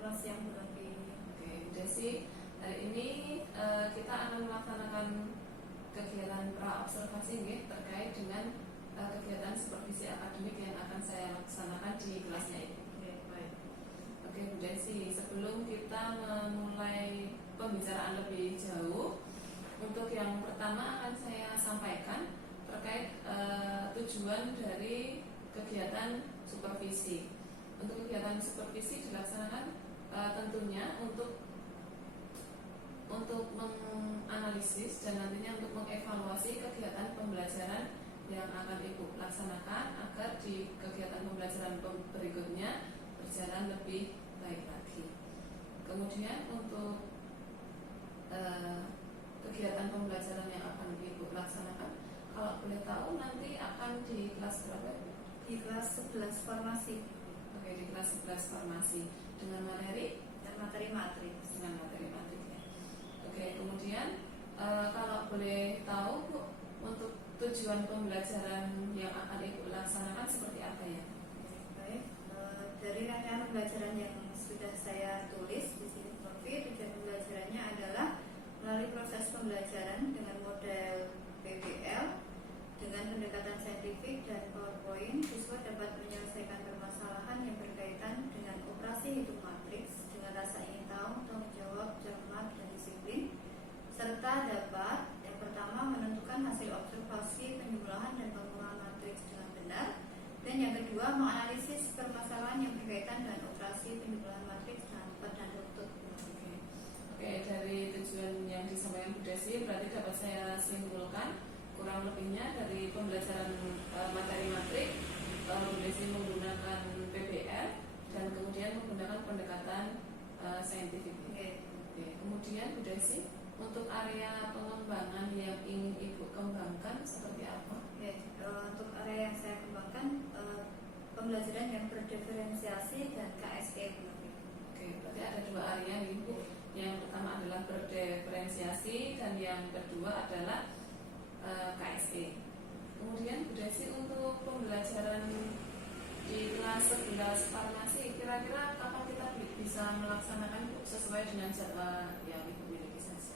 Selamat siang Bu Novi. Oke, Desi, hari ini kita akan melaksanakan kegiatan pra-observasi terkait dengan kegiatan supervisi akademik yang akan saya laksanakan di kelasnya ini. Baik. Oke, Bu Desi, sebelum kita memulai pembicaraan lebih jauh, untuk yang pertama akan saya sampaikan terkait tujuan dari kegiatan supervisi. Untuk kegiatan supervisi dilaksanakan tentunya untuk menganalisis dan nantinya untuk mengevaluasi kegiatan pembelajaran yang akan Ibu laksanakan agar di kegiatan pembelajaran berikutnya berjalan lebih baik lagi. Kemudian untuk kegiatan pembelajaran yang akan Ibu laksanakan, kalau boleh tahu nanti akan di kelas berapa? Di kelas 11 farmasi. Oke, di kelas 11 farmasi dengan materi Dan materi matriks. dengan materi matriknya. Oke, kemudian kalau boleh tahu Bu, untuk tujuan pembelajaran yang akan Ibu laksanakan seperti apa ya? Baik. Dari rangkaian pembelajaran yang sudah saya tulis di sini Bu Novi, tujuan pembelajarannya adalah melalui proses pembelajaran dengan model PBL dengan pendekatan saintifik dan PowerPoint, siswa dapat menyelesaikan permasalahan yang berkaitan dengan operasi hitung matriks dengan rasa ingin tahu, tanggung jawab, cermat, dan disiplin, serta dapat yang pertama menentukan hasil observasi penjumlahan dan pengulangan matriks dengan benar, dan yang kedua menganalisis permasalahan yang berkaitan dengan operasi penjumlahan matriks dengan tepat dan runtut. Oke, dari tujuan yang disampaikan Bu Desi berarti dapat saya simpulkan kurang lebihnya dari pembelajaran materi matrik, Bu Desi menggunakan PBL dan kemudian menggunakan pendekatan saintifik. Oke. Kemudian Bu Desi, untuk area pengembangan yang ingin Ibu kembangkan seperti apa? Untuk area yang saya kembangkan pembelajaran yang berdiferensiasi dan KSE. Oke, berarti ada dua area nih Bu. Yang pertama adalah berdiferensiasi dan yang kedua adalah KSE. Kemudian Bu Desi, untuk pembelajaran di kelas 11 farmasi kira-kira kapan kita bisa melaksanakan sesuai dengan jadwal yang Ibu miliki saja?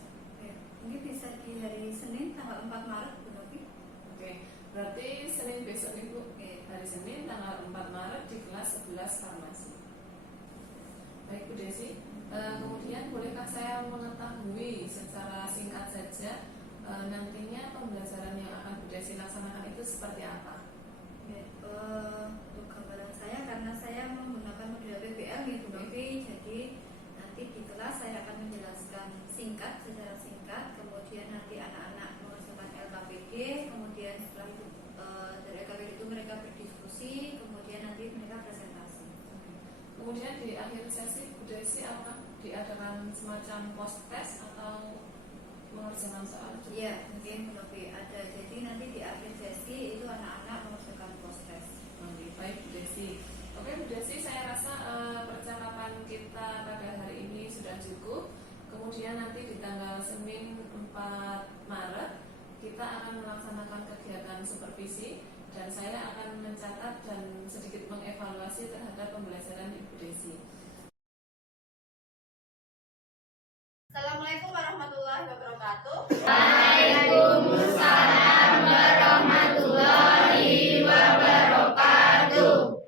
Mungkin bisa di hari Senin tanggal 4 Maret Bu Novi. Oke, berarti Senin besok Ibu. Hari Senin tanggal 4 Maret di kelas 11 farmasi. Baik Bu Desi, kemudian bolehkah saya mengetahui secara singkat saja nantinya pembelajaran yang akan Bu Desi laksanakan itu seperti apa? Untuk gambaran saya, karena saya menggunakan model PBL Bu Novi, jadi nanti di kelas saya akan menjelaskan secara singkat, kemudian nanti anak-anak mengerjakan LKPD, kemudian setelah itu dari LKPD itu mereka berdiskusi, kemudian nanti mereka presentasi. Kemudian di akhir sesi Bu Desi apakah diadakan semacam post test atau mengerjakan soal? Iya, mungkin Bu Novi ada. Jadi nanti di akhir sesi itu anak-anak mengerjakan post test. Baik Bu Desi. Oke Bu Desi, saya rasa percakapan kita pada hari ini sudah cukup. Kemudian nanti di tanggal Senin 4 Maret kita akan melaksanakan kegiatan supervisi dan saya akan mencatat dan sedikit mengevaluasi terhadap pembelajaran Ibu Desi. Assalamualaikum warahmatullahi wabarakatuh. Waalaikumsalam warahmatullahi wabarakatuh.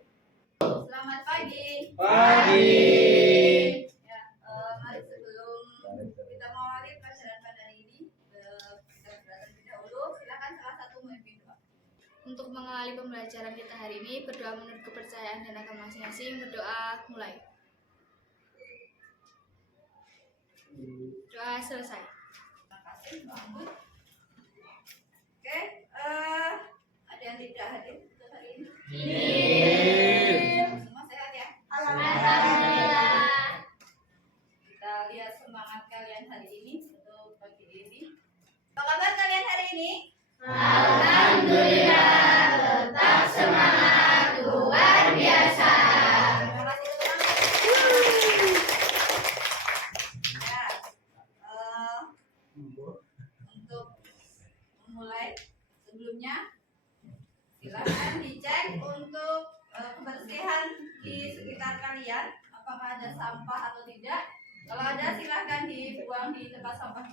Selamat pagi. Pagi. Ya, mari sebelum kita mengawali pelajaran pada hari ini, kita terlebih dahulu silakan salah satu memimpin doa. Untuk mengawali pembelajaran kita hari ini, berdoa menurut kepercayaan dan agama masing-masing. Berdoa mulai. Doa selesai. Terima kasih Mbak Ampun. Oke, ada yang tidak hadir untuk hari ini? Semua sehat ya? Alhamdulillah. Kita lihat semangat kalian hari ini untuk pagi ini. Apa kabar kalian hari ini? Alhamdulillah, tetap semangat, luar biasa. Terima kasih teman-teman. Ya, untuk memulai sebelumnya silakan dicek untuk kebersihan apakah ada sampah atau tidak. Kalau ada silahkan dibuang di tempat sampah.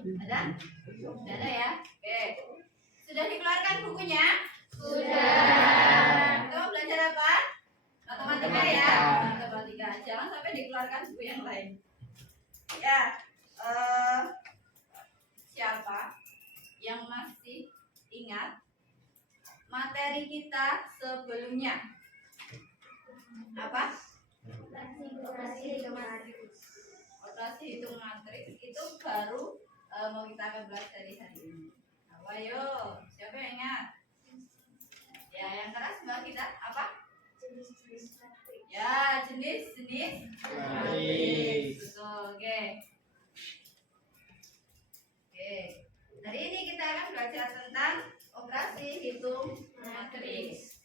Ada? Tidak ada ya? Oke. Sudah dikeluarkan bukunya? Sudah. Kamu belajar apa? Matematika ya? Matematika. Jangan sampai dikeluarkan buku yang lain. Ya. Siapa yang masih ingat materi kita sebelumnya? Apa? Operasi hitung matriks. Operasi hitung matriks itu baru mau kita akan belajar hari ini. Ayo, siapa yang ingat? Ya, yang keras mbak kita apa? Jenis-jenis matriks. Ya, jenis-jenis matriks. Betul, oke. Oke. Hari ini kita akan belajar tentang operasi hitung matriks.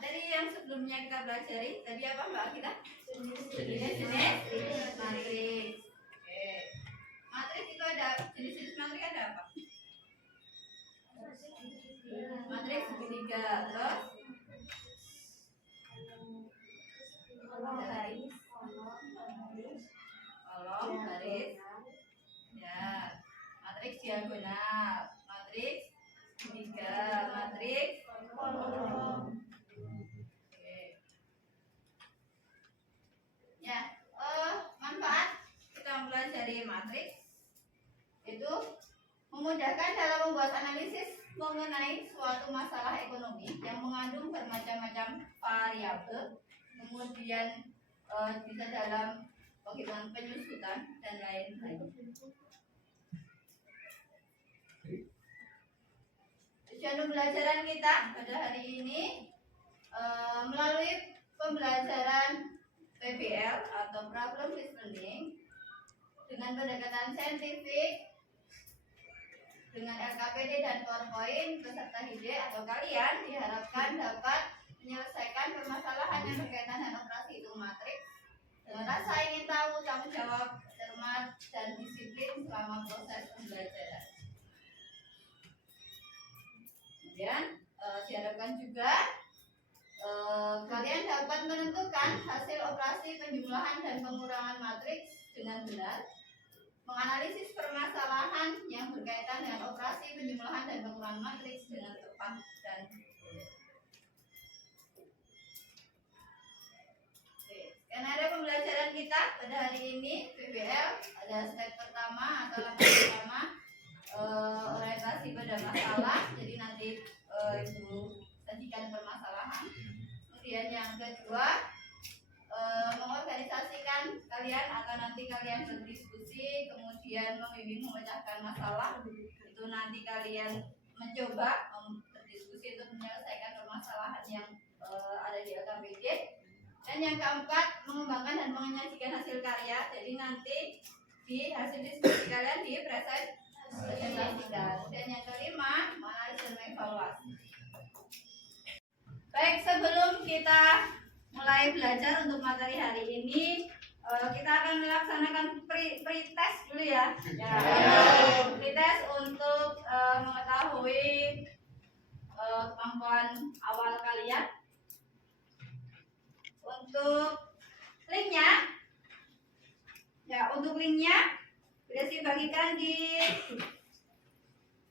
Materi yang sebelumnya kita pelajari tadi apa mbak kita? Jenis-jenis matriks. Oke. Matriks itu ada jenis-jenis matriks ada apa? Matriks segitiga, terus kolom, baris, ya. Matriks diagonal, matriks segitiga, matriks kolom. Ya, manfaat kita mempelajari matriks itu memudahkan dalam membuat analisis mengenai suatu masalah ekonomi yang mengandung bermacam-macam variabel, kemudian bisa dalam bagaimana penyusutan dan lain-lain. Tujuan pembelajaran kita pada hari ini melalui pembelajaran PBL atau Problem Based Learning dengan pendekatan saintifik dengan LKPD dan PowerPoint beserta ide atau kalian diharapkan dapat menyelesaikan permasalahan yang berkaitan dengan operasi hitung matriks dengan rasa ingin tahu, tanggung jawab, cermat, dan disiplin selama proses pembelajaran. Kemudian diharapkan juga kalian dapat menentukan hasil operasi penjumlahan dan pengurangan matriks dengan benar, menganalisis permasalahan yang berkaitan dengan operasi penjumlahan dan pengurangan matriks dengan tepat dan benar. Skenario pembelajaran kita pada hari ini PBL ada step pertama atau langkah pertama orientasi pada masalah. Jadi nanti itu sajikan permasalahan. Kemudian yang kedua mengorganisasikan kalian atau nanti kalian berdiskusi, kemudian membimbing memecahkan masalah. Itu nanti kalian mencoba berdiskusi untuk menyelesaikan permasalahan yang ada di LKPD. Dan yang keempat mengembangkan dan menyajikan hasil karya. Jadi nanti di hasil diskusi kalian dipresentasikan. Dan yang kelima menganalisis dan mengevaluasi. Baik, sebelum kita mulai belajar untuk materi hari ini, kita akan melaksanakan pretest dulu ya. Pretest untuk mengetahui kemampuan awal kalian. Untuk linknya, sudah dibagikan di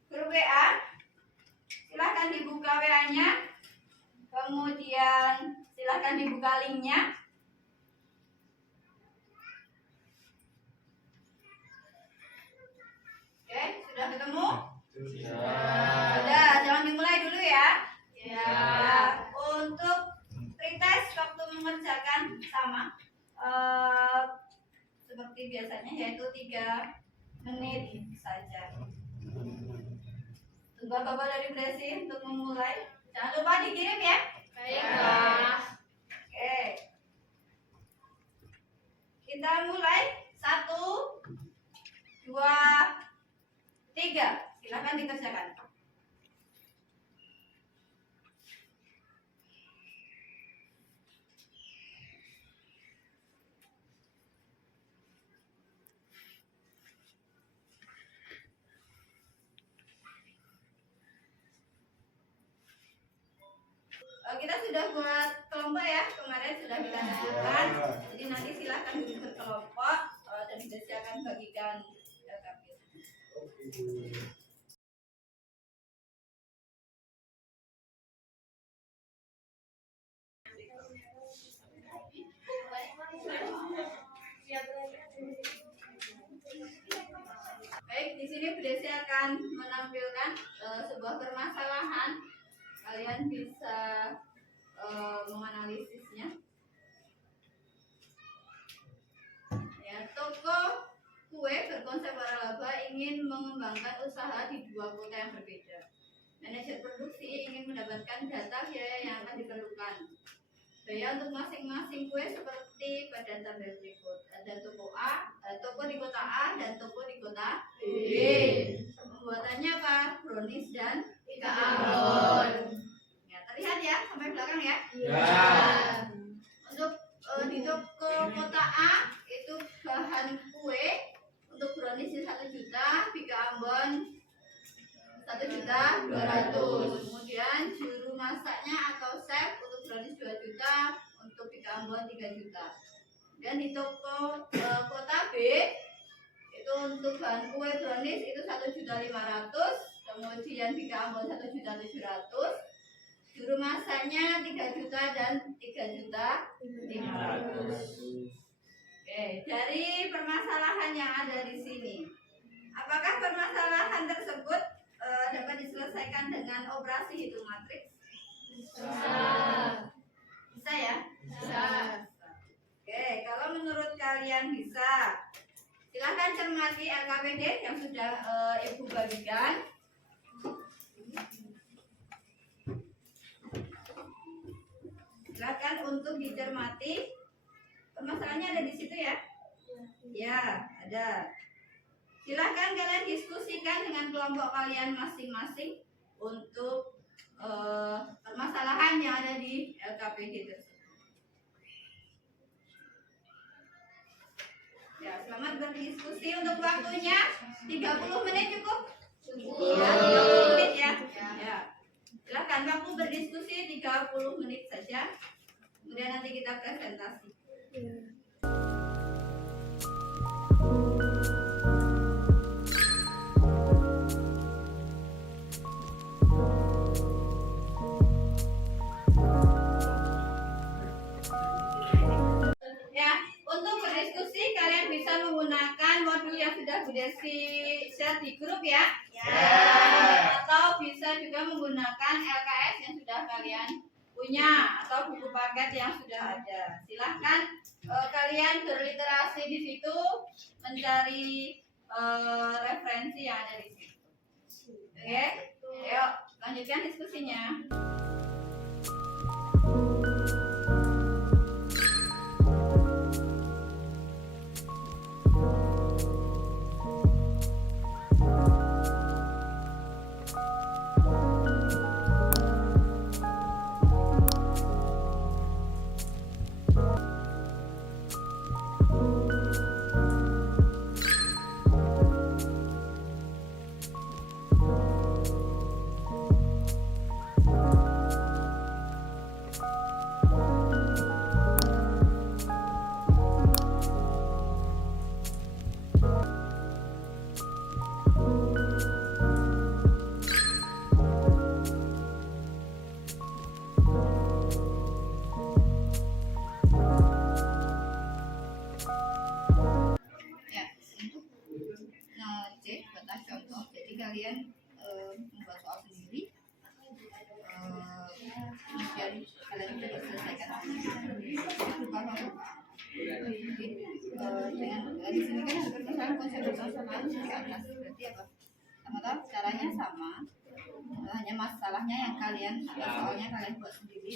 grup WA. Silahkan dibuka WA-nya. Kemudian silahkan dibuka linknya. Oke, sudah ketemu? Sudah, jangan dimulai dulu ya. Ya. Untuk pretest waktu mengerjakan sama seperti biasanya, yaitu 3 menit saja. Tunggu Bapak dari Bresi untuk memulai. Jangan lupa dikirim ya. Baiklah. Oke. Kita mulai. 1, 2, 3. Silakan dikerjakan. sudah buat kelompok ya, kemarin sudah kita tentukan. Jadi nanti silahkan duduk berkelompok dan kita akan bagikan LKP. Baik, di sini Bu Desi akan menampilkan sebuah permasalahan. Kalian bisa menganalisisnya. Ya, toko kue berkonsep waralaba ingin mengembangkan usaha di 2 kota yang berbeda. Manajer produksi ingin mendapatkan data biaya yang akan diperlukan. Biaya untuk masing-masing kue seperti pada tabel berikut. Ada toko di kota A dan toko di kota B. Pembuatannya apa? Brownies dan pika Ambon. Ya, terlihat ya sampai belakang ya. Ya. Untuk di toko kota A itu bahan kue untuk brownies 1 juta, pika Ambon 1.200.000. Kemudian juru masaknya atau chef untuk brownies 2 juta, untuk pika Ambon 3 juta. Dan di toko kota B itu untuk bahan kue brownies itu 1.500.000, kemudian pika Ambon 1.700.000. Juru masaknya 3 juta dan 3.500.000. Oke, dari permasalahan yang ada di sini, apakah permasalahan tersebut dapat diselesaikan dengan operasi hitung matriks? Bisa ya? Bisa. Oke, kalau menurut kalian bisa, silahkan cermati LKPD yang sudah Ibu bagikan. Silahkan untuk dicermati. Permasalahannya ada di situ ya? Ya, ada. Silahkan kalian diskusikan dengan kelompok kalian masing-masing untuk permasalahan yang ada di LKPD tersebut. Ya, selamat berdiskusi. Untuk waktunya 30 menit cukup? Ya, 30 menit ya. Ya. Silahkan waktu berdiskusi 30 menit saja. Kemudian nanti kita presentasi. Ya, untuk berdiskusi kalian bisa menggunakan modul yang sudah Bu Desi share di grup ya. Atau bisa juga menggunakan LKS yang sudah kalian punya atau buku paket yang sudah ada. Silahkan kalian berliterasi di situ, mencari referensi yang ada di situ. Oke, ayo lanjutkan diskusinya. Kalian membuat soal sendiri, kemudian kalian bisa selesaikan dengan di sini kan ada permasalahan konsep persamaan di atas, berarti apa? Sama-sama caranya sama, hanya masalahnya yang kalian soalnya kalian buat sendiri.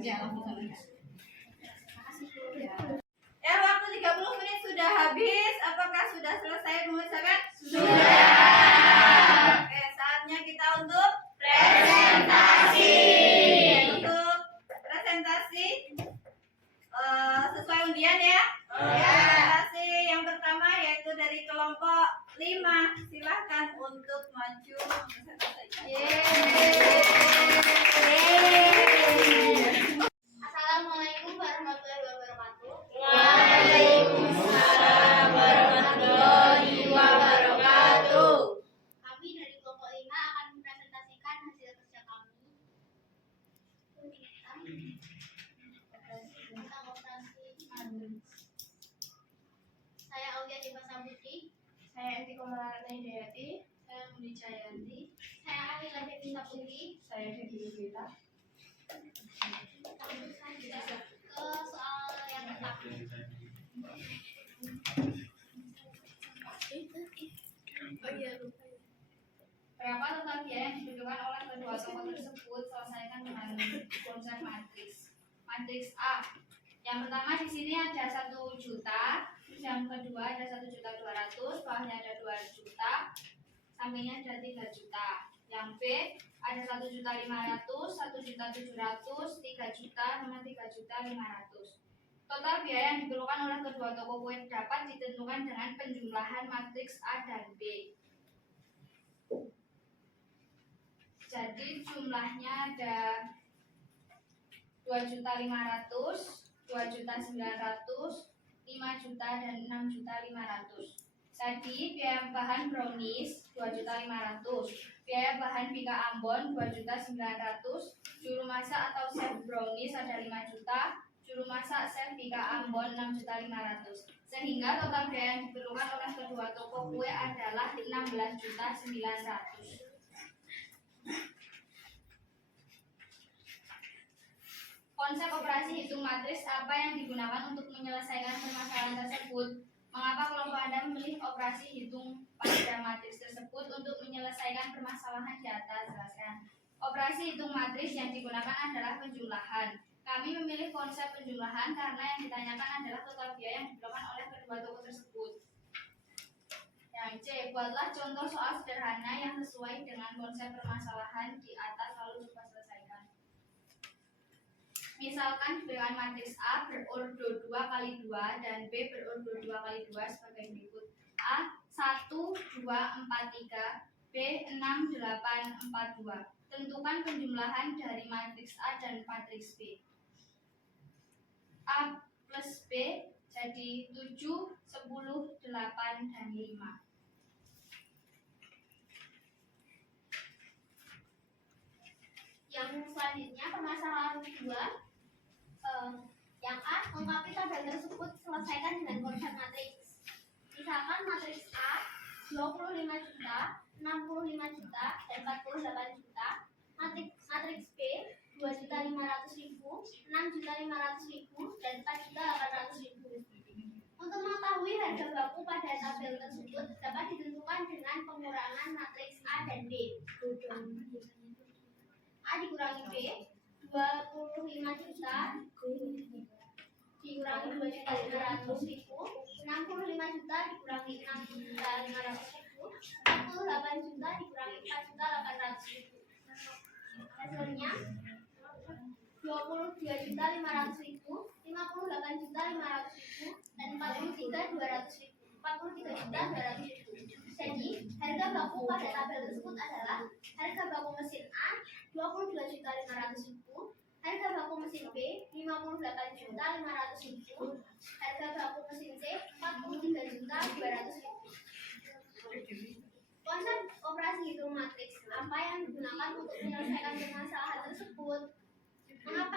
Ya, langsung sama. Ya, waktu 30 menit sudah habis. Apakah sudah selesai mengusahakan? Sudah. Oke, saatnya kita untuk presentasi. Untuk presentasi sesuai undian ya. Presentasi yang pertama yaitu dari kelompok 5. Silahkan untuk maju. Yeay. Dewasa Putri. Saya Enti Komarana Hidayati. Saya Muni Cayanti. Saya Amila Devita Putri. Saya Devi Lubita. Selanjutnya ke soal yang pertama. Berapa total biaya yang dibutuhkan oleh kedua tokoh tersebut? Selesaikan dengan konsep matriks. Matriks A. Yang pertama di sini ada 1 juta, yang kedua ada 1.200.000, bawahnya ada 2 juta, sampingnya ada 3 juta. Yang B ada 1.500.000, 1.700.000, 3 juta, sama 3.500.000. Total biaya yang diperlukan oleh kedua tokoh kue dapat ditentukan dengan penjumlahan matriks A dan B. Jadi jumlahnya ada 2.500.000, 2.900.000, 5 juta, dan 6.500.000. Tadi biaya bahan brownies 2.500.000, biaya bahan Bika Ambon 2.900.000, juru masak atau chef brownies ada 5 juta, juru masak chef Bika Ambon 6.500.000. Sehingga total biaya yang diperlukan oleh kedua toko kue adalah 16.900.000. Konsep operasi hitung matriks apa yang digunakan untuk menyelesaikan permasalahan tersebut? Mengapa kelompok Anda memilih operasi hitung pada matriks tersebut untuk menyelesaikan permasalahan di atas? Jelaskan. Operasi hitung matriks yang digunakan adalah penjumlahan. Kami memilih konsep penjumlahan karena yang ditanyakan adalah total biaya yang diperlukan oleh kedua toko tersebut. Yang C. Buatlah contoh soal sederhana yang sesuai dengan konsep permasalahan di atas lalu coba selesaikan. Misalkan diberikan matriks A berordo 2 kali 2 dan B berordo 2 kali 2 sebagai berikut. A 1, 2, 4, 3, B 6, 8, 4, 2. Tentukan penjumlahan dari matriks A dan matriks B. A plus B jadi 7, 10, 8, dan 5. Yang selanjutnya permasalahan kedua. Yang A, lengkapi tabel tersebut, selesaikan dengan konsep matriks. Misalkan matriks A 25 juta, 65 juta, dan 48 juta. Matriks B 2.500.000, 6.500.000, dan 4.800.000. Untuk mengetahui harga baku pada tabel tersebut dapat ditentukan dengan pengurangan matriks A dan B. A dikurangi B 25 juta dikurangi 2.500.000, 65 juta dikurangi 6.500.000, 48 juta dikurangi 4.800.000. Hasilnya 22.500.000, 58.500.000, dan 43.200.000. 43.200.000. Jadi, harga baku pada tabel tersebut adalah harga baku mesin A 22.500.000, harga baku mesin B 58.500.000, harga baku mesin C 43.200.000. Konsep operasi hitung matriks apa yang digunakan untuk menyelesaikan permasalahan tersebut? Mengapa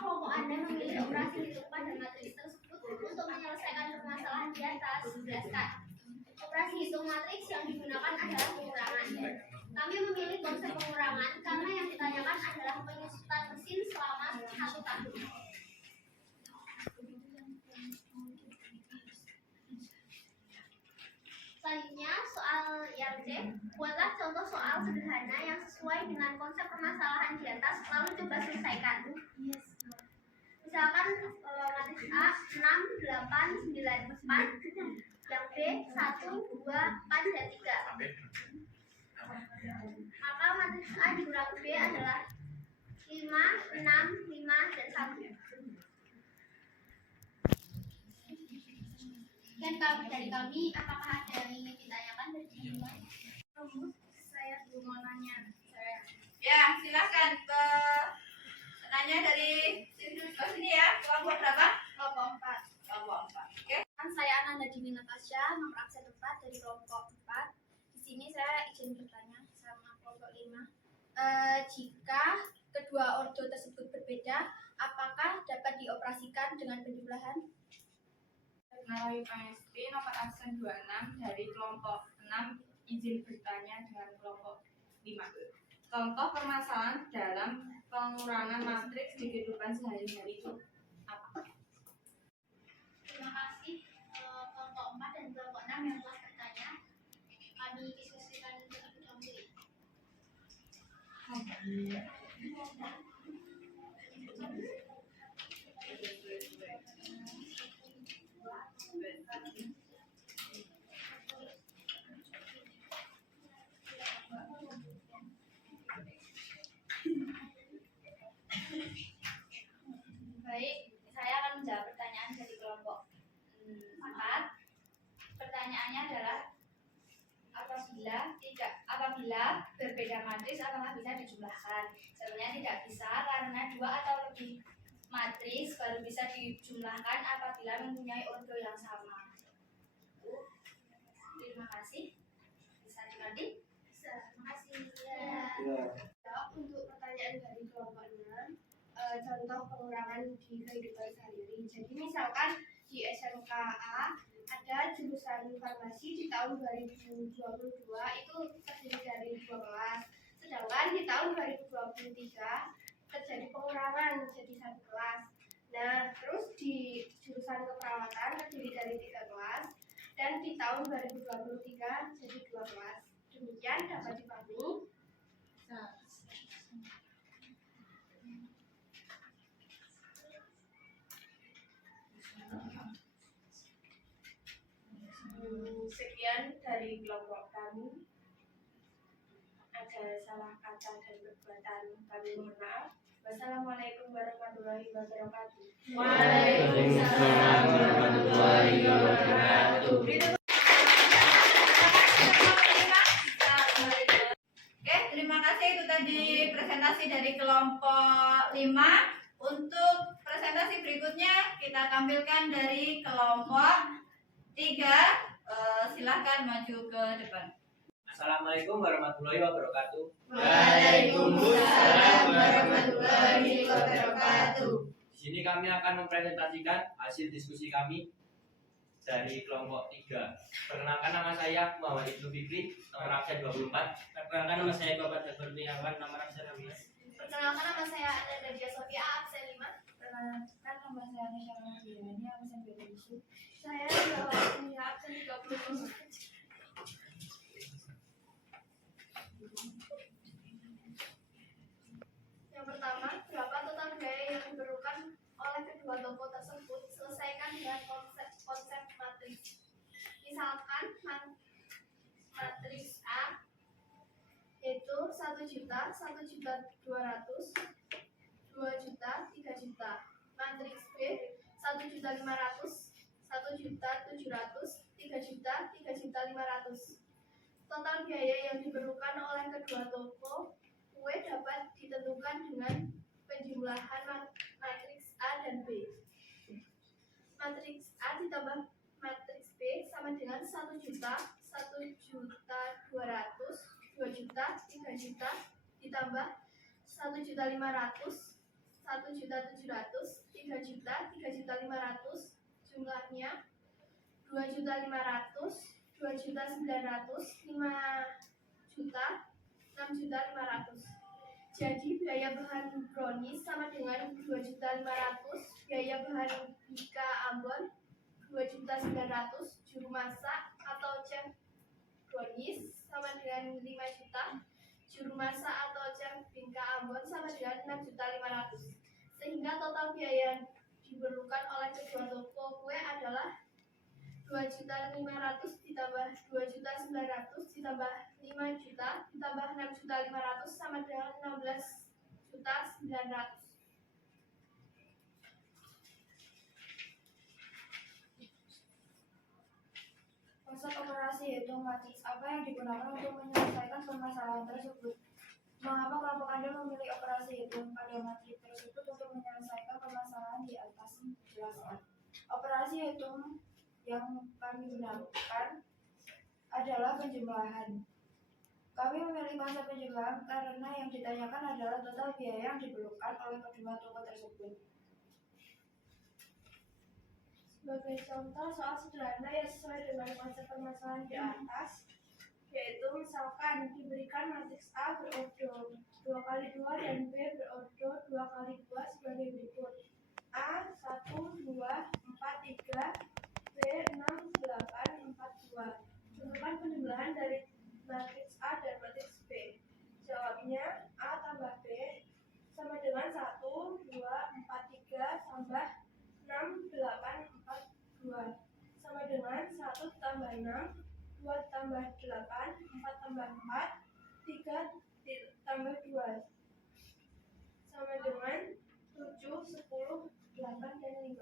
kelompok Anda memilih operasi hitung pada matriks tersebut untuk menyelesaikan permasalahan di atas? Jelaskan. Operasi hitung matriks yang digunakan adalah pengurangan. Kami memilih konsep pengurangan karena yang ditanyakan adalah penyusutan mesin selama 1 tahun. Selanjutnya soal yang C. Buatlah contoh soal sederhana yang sesuai dengan konsep permasalahan di atas, lalu coba selesaikan. Misalkan matriks A 6, 8, 9, 4, yang B 1, 2, 4, dan 3. Maka matriks A dikurangi B adalah 5, 6, 5, dan 1. Dan dari kami, apakah ada yang ingin ditanyakan dari sini? Saya belum mau nanya. Ya, silakan nanya dari sini ya. Kelompok berapa? Kelompok 4. Kelompok 4. Oke. Saya Ananda Dini Natasha, nomor absen 4 dari kelompok 4. Di sini saya izin bertanya sama kelompok 5. Jika kedua ordo tersebut berbeda, apakah dapat dioperasikan dengan penjumlahan? Narayu KSP nomor absen 26 dari kelompok 6 izin bertanya dengan kelompok 5. Contoh permasalahan dalam pengurangan matriks di kehidupan sehari-hari itu apa? Terima kasih kelompok 4 dan kelompok 6 yang telah bertanya. Kami diskusikan terlebih dahulu. Baik, saya akan menjawab pertanyaan dari kelompok 4. Pertanyaannya adalah apabila berbeda matriks apakah bisa dijumlahkan? Sebenarnya tidak bisa karena 2 atau lebih matriks baru bisa dijumlahkan apabila mempunyai ordo yang sama. Terima kasih. Bisa diganti? Bisa. Terima kasih. Jawab untuk pertanyaan dari kelompok 6, contoh pengurangan di kehidupan sehari-hari. Jadi misalkan di SMKA ada jurusan farmasi di tahun 2022 itu terdiri dari 2 kelas. Sedangkan di tahun 2023 terjadi pengurangan jadi 1 kelas. Nah, terus di jurusan keperawatan terdiri dari 3 kelas dan di tahun 2023 jadi 2 kelas. Demikian dapat dipahami. Sekian dari kelompok kami. Ada salah kata dan perbuatan kami mohon maaf. Wassalamualaikum warahmatullahi wabarakatuh. Waalaikumsalam warahmatullahi wabarakatuh. Oke, terima kasih. Itu tadi presentasi dari kelompok 5. Untuk presentasi berikutnya kita tampilkan dari kelompok 3. Silahkan maju ke depan. Assalamualaikum warahmatullahi wabarakatuh. Waalaikumsalam warahmatullahi wabarakatuh. Di sini kami akan mempresentasikan hasil diskusi kami dari kelompok 3. Perkenalkan, nama saya Muhammad Ibnu Fikri, nomor absen 24. Perkenalkan, nama saya Bapak Kurniawan, nomor absen 16. Perkenalkan, nama saya Nadia Sofia, absen 5. Perkenalkan, nama saya Nisha Mardiani, absen 27. Saya Nadia, absen 30. Yang pertama, berapa total biaya yang diperlukan oleh kedua toko tersebut? Selesaikan dengan konsep matriks. Misalkan matriks A yaitu 1 juta, 1 juta 200, 2 juta, 3 juta. Matriks B 1 juta 500, 1 juta 700, 3 juta, 3 juta 500. Total biaya yang diperlukan oleh kedua toko kue dapat ditentukan dengan penjumlahan matriks A dan B. Matriks A ditambah matriks B sama dengan 1 juta, 1 juta 200, 2 juta, 3 juta, ditambah 1 juta 500, 1 juta 700, 3 juta, 3 juta 500, jumlahnya 2 juta 500, 2 juta 900, 5 juta, 6 juta 500. Jadi biaya bahan brownies sama dengan 2 juta 500, biaya bahan bika Ambon 2 juta 900, juru masak atau chef brownies sama dengan 5 juta, juru masak atau chef bika Ambon sama dengan 6 juta 500. Sehingga total biaya yang diperlukan oleh kedua toko kue adalah 2 juta 500 ditambah 2 juta 900 ditambah 5 juta ditambah 6 juta 500 sama dengan 16 juta 900. Konsep operasi hitung matriks apa yang digunakan untuk menyelesaikan permasalahan tersebut? Mengapa kelompok Anda memilih operasi hitung pada matriks tersebut untuk menyelesaikan permasalahan di atas dijelaskan? Operasi hitung yang kami gunakan adalah penjumlahan. Kami memilih konsep penjumlahan karena yang ditanyakan adalah total biaya yang diperlukan oleh kedua toko tersebut. Sebagai contoh soal sederhana yang sesuai dengan konsep permasalahan di atas, yaitu misalkan diberikan matriks A berordo 2 kali 2 dan B berordo 2 kali 2 sebagai berikut. A 1, 2, 4, 3, B 6, 8, 4, 2. Tentukan penjumlahan dari matriks A dan matriks B. Jawabnya A tambah B sama dengan 1, 2, 4, 3 tambah 6, 8, 4, 2 sama dengan 1 tambah 6, 2 tambah 8, 4 tambah 4, 3 tambah 2 sama dengan 7, 10, 8, dan 5.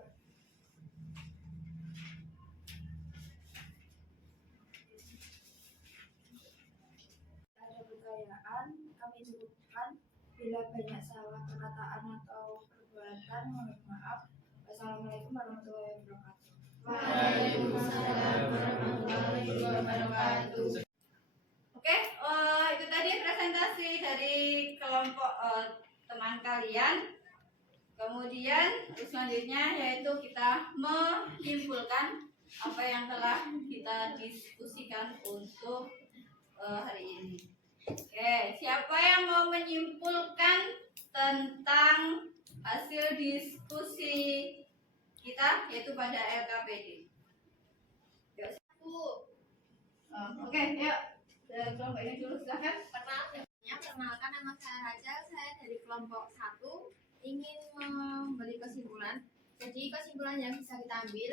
Ada pertanyaan, kami cukupkan. Bila banyak salah perkataan atau perbuatan, mohon maaf. Wassalamualaikum warahmatullahi wabarakatuh. Waalaikumsalam warahmatullahi wabarakatuh. Oke, itu tadi presentasi dari kelompok teman kalian. Kemudian selanjutnya yaitu kita menyimpulkan apa yang telah kita diskusikan untuk hari ini. Oke, siapa yang mau menyimpulkan tentang hasil diskusi kita yaitu pada LKPD? Oke, yuk. Kelompok ini dulu silahkan. Perkenalkan, nama saya Rachel, saya dari kelompok 1, ingin memberi kesimpulan. Jadi kesimpulan yang bisa kita ambil,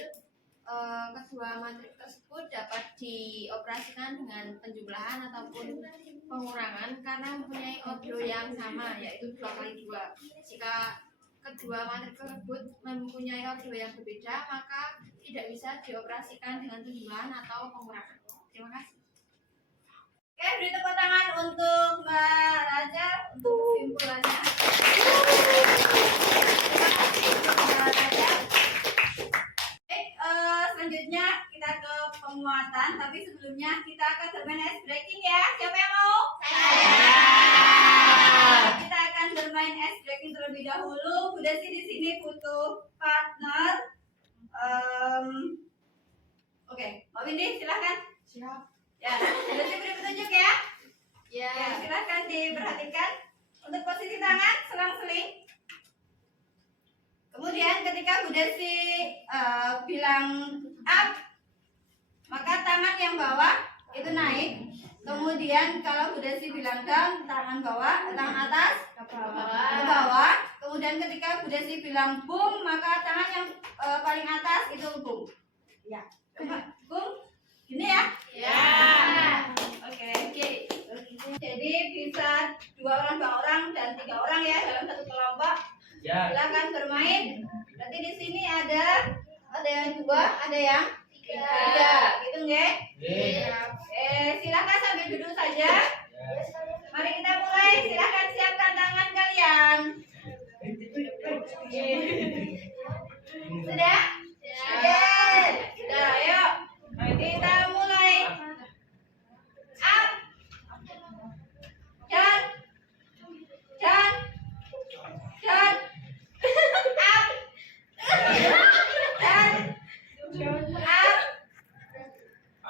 kedua matriks tersebut dapat dioperasikan dengan penjumlahan ataupun pengurangan karena mempunyai ordo yang sama, yaitu 2 kali 2. Jika kedua matriks tersebut mempunyai ordo yang berbeda, maka tidak bisa dioperasikan dengan penjumlahan atau pengurangan. Terima kasih. Oke, beri tepuk tangan untuk Mbak Raja untuk kesimpulannya. Terima kasih Mbak Raja. Selanjutnya kita ke penguatan, tapi sebelumnya kita akan bermain ice breaking ya. Siapa yang mau? Kita akan bermain ice breaking terlebih dahulu. Bu Desi di sini butuh partner. Oke, Mbak Windy silahkan. Siap. Ya, sudah beri petunjuk ya. Ya. Ya, silahkan diperhatikan. Untuk posisi tangan selang-seling. Kemudian ketika Bu Desi bilang up, maka tangan yang bawah itu naik. Kemudian kalau Bu Desi bilang down, tangan bawah, tangan atas ke bawah. Kemudian ketika Bu Desi bilang boom, maka tangan yang paling atas itu boom. Ya, boom. Gini ya? Ya. Oke. Jadi bisa 2 orang, 2 orang, dan 3 orang ya dalam satu kelompok. Ya. Silakan bermain. Berarti di sini ada yang 2, ada yang 3. Gitu nggih? Silakan sambil duduk saja. Mari kita mulai. Silakan siapkan tangan kalian. Sudah? Sudah, ayo. Kita mulai. Up. Down. Down. Down. Up. Down.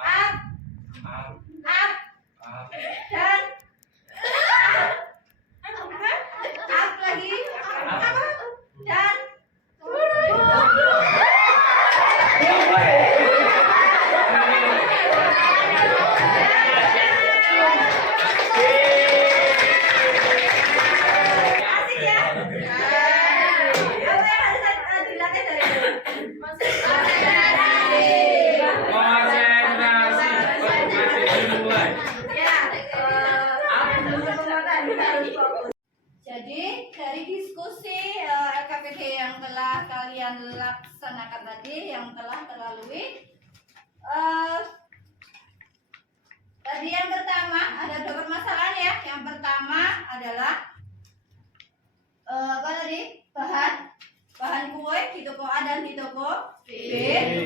Up. Up. Up. Down. Up lagi. Down. Asik ya? Apa yang harus dilatih dari dulu? Jadi dari diskusi LKPD yang telah kalian laksanakan tadi, yang telah terlalui, tadi yang pertama ada 2 permasalahan ya. Yang pertama adalah apa tadi? Bahan kue di toko A dan di toko B.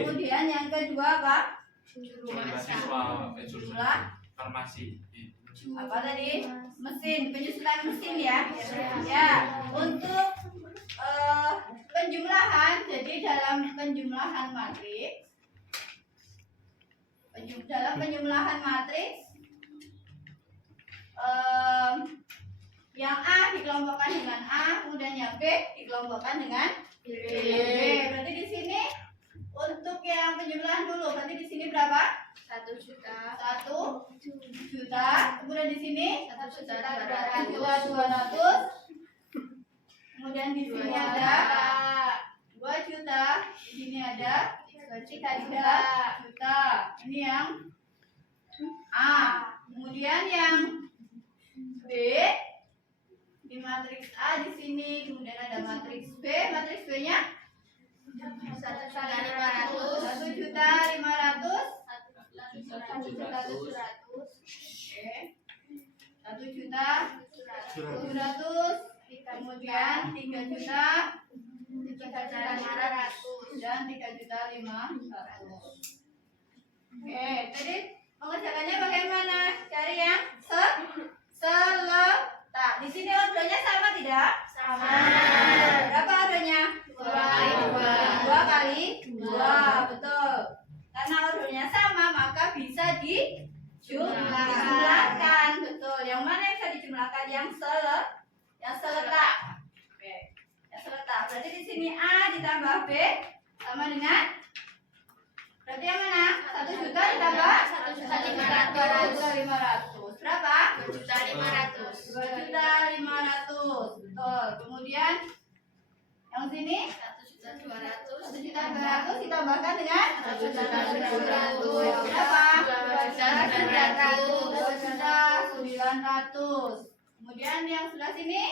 Kemudian yang kedua apa? Jumlah farmasi. apa tadi? Mesin, penyusutan mesin ya. Ya, untuk penjumlahan, jadi dalam penjumlahan matriks, yang A dikelompokkan dengan A, kemudian yang B dikelompokkan dengan B. Berarti di sini untuk yang penjumlahan dulu, berarti di sini berapa? 1 juta. 1 juta. Kemudian di sini 1.200.000. Kemudian di sini ada 2 juta. Di sini ada 3 juta. Ini yang A. Kemudian yang B di matriks A di sini. Kemudian ada matriks B. Matriks B-nya 1.500.000. 1.700.000. Kemudian 3 juta, 3.500.000 dan 3.500.000. Oke, tadi mengerjakannya bagaimana? Cari yang seletak. Di sini ordonya sama tidak? Sama. Berapa ordonya? 2 kali 2, betul. Karena ordonya sama, maka bisa dijumlahkan, betul. Yang mana yang bisa dijumlahkan? Yang seletak. Oke, yang seletak. Berarti di sini A ditambah B sama dengan, berarti yang mana? 1 juta ditambah 1.500.000. Berapa? 2.500.000. 2.500.000. Betul. Kemudian yang sini 1.200.000 ditambahkan dengan 1.200.000. berapa? 2.900.000. 2.900.000. Kemudian yang sebelah sini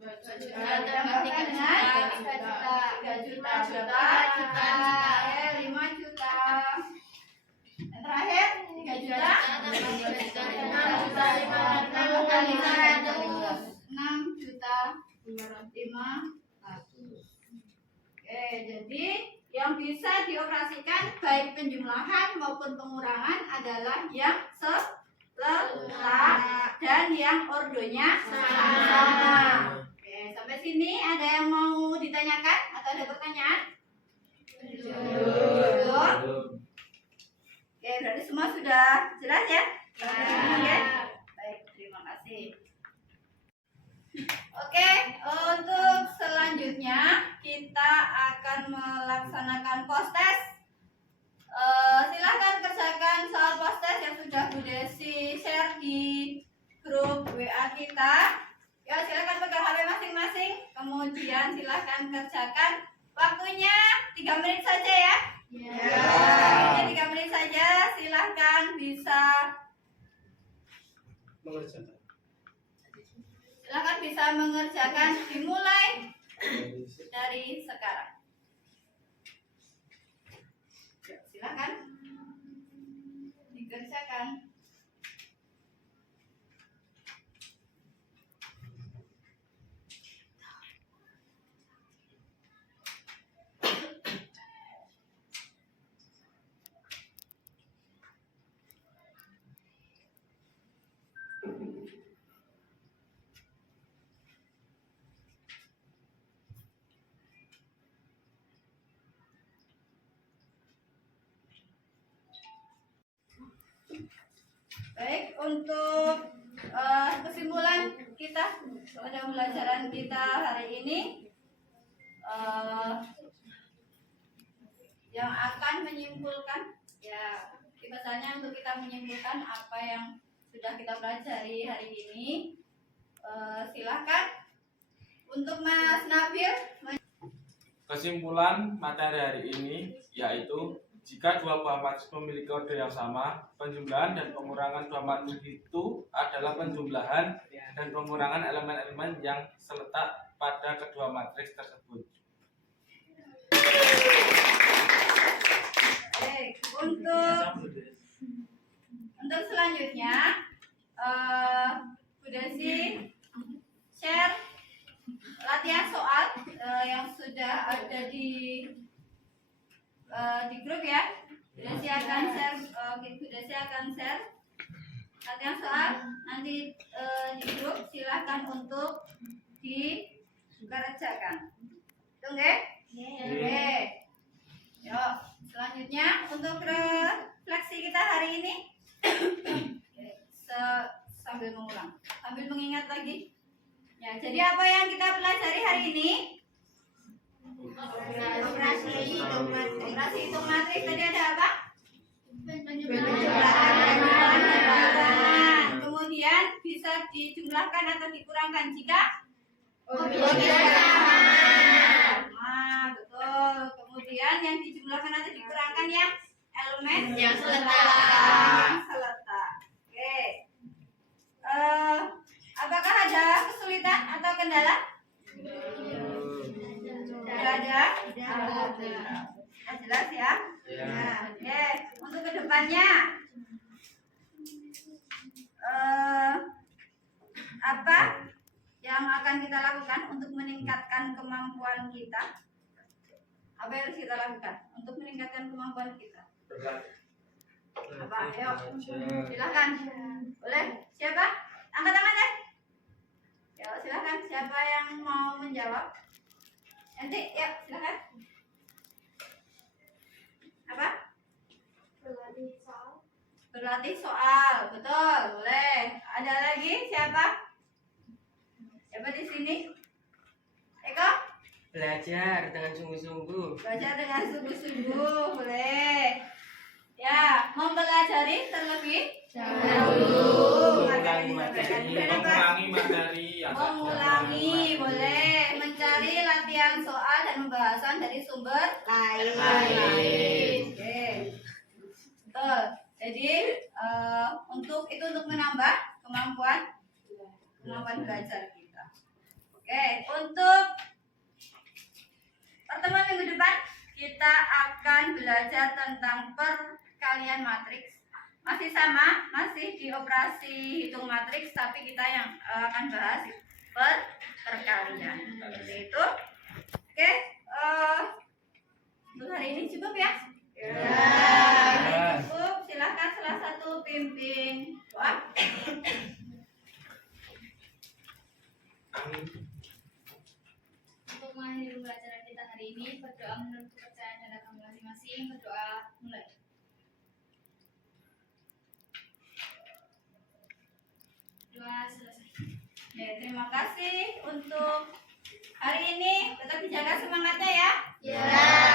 2 juta ditambahkan dengan 3 juta. 5 juta. Yang terakhir 3 juta. 6 juta 500. Oke, jadi yang bisa dioperasikan baik penjumlahan maupun pengurangan adalah yang seletak dan yang ordonya sama. Oke, sampai sini ada yang mau ditanyakan atau ada pertanyaan? Belum. Oke, berarti semua sudah jelas ya? Ya. Baik, terima kasih. Oke, untuk selanjutnya kita akan melaksanakan post test. Silahkan kerjakan soal post test yang sudah Bu Desi share di grup WA kita. Ya, silahkan pegang HP masing-masing. Kemudian silahkan kerjakan. Waktunya 3 menit saja ya. Waktunya 3 menit saja. Silahkan bisa mengerjakan, dimulai dari sekarang. Ya, silakan dikerjakan. Baik, untuk kesimpulan kita pada pembelajaran kita hari ini, yang akan menyimpulkan, ya bahasanya untuk kita menyimpulkan apa yang sudah kita pelajari hari ini, silahkan untuk Mas Nabil. Kesimpulan materi hari ini yaitu jika dua buah matriks memiliki kode yang sama, penjumlahan dan pengurangan dua matriks itu adalah penjumlahan dan pengurangan elemen-elemen yang terletak pada kedua matriks tersebut. Baik, untuk selanjutnya, Bu Desi share latihan soal yang sudah ada di grup ya. Bu Desi akan share latihan soal nanti di grup. Silahkan untuk dikerjakan. Oke? Oke. Yuk, selanjutnya untuk refleksi kita hari ini. Sambil mengulang, sambil mengingat lagi. Ya, jadi apa yang kita pelajari hari ini? Operasi hitung matriks. Operasi hitung matriks tadi ada apa? Penjumlahan. Kemudian bisa dijumlahkan atau dikurangkan jika objeknya sama. Nah, betul. Kemudian yang dijumlahkan atau dikurangkan ya elemen yang seletak. Oke. Apakah ada kesulitan atau kendala? Tidak ada. Jelas ya? Nah, oke. Untuk kedepannya, apa yang akan kita lakukan untuk meningkatkan kemampuan kita? Apa yang harus kita lakukan untuk meningkatkan kemampuan kita? Apa? Ayo, silakan. Boleh? Siapa? Angkat tangan deh. Ya, silakan. Siapa yang mau menjawab? Nanti, ya, silakan. Apa? Berlatih soal, betul, boleh. Ada lagi siapa? Siapa di sini? Eko? Belajar dengan sungguh-sungguh. Belajar dengan sungguh-sungguh, boleh. Ya, mempelajari terlebih dahulu. Mengulangi materi. Mengulangi, boleh. Mencari latihan soal dan pembahasan dari sumber lain. Oke, betul. Jadi untuk menambah kemampuan belajar kita. Oke, untuk pertemuan minggu depan kita akan belajar tentang perkalian matriks. Masih sama, masih di operasi hitung matriks, tapi kita yang akan bahas perkalian. Seperti itu. Oke, untuk hari ini cukup ya? Ya, cukup. Silahkan salah satu pimpin doa. Untuk mengakhiri pembelajaran kita hari ini, berdoa menurut kepercayaan dan agama masing-masing. Berdoa mulai. Doa selesai. Ya, terima kasih untuk hari ini. Tetap dijaga semangatnya ya. Ya.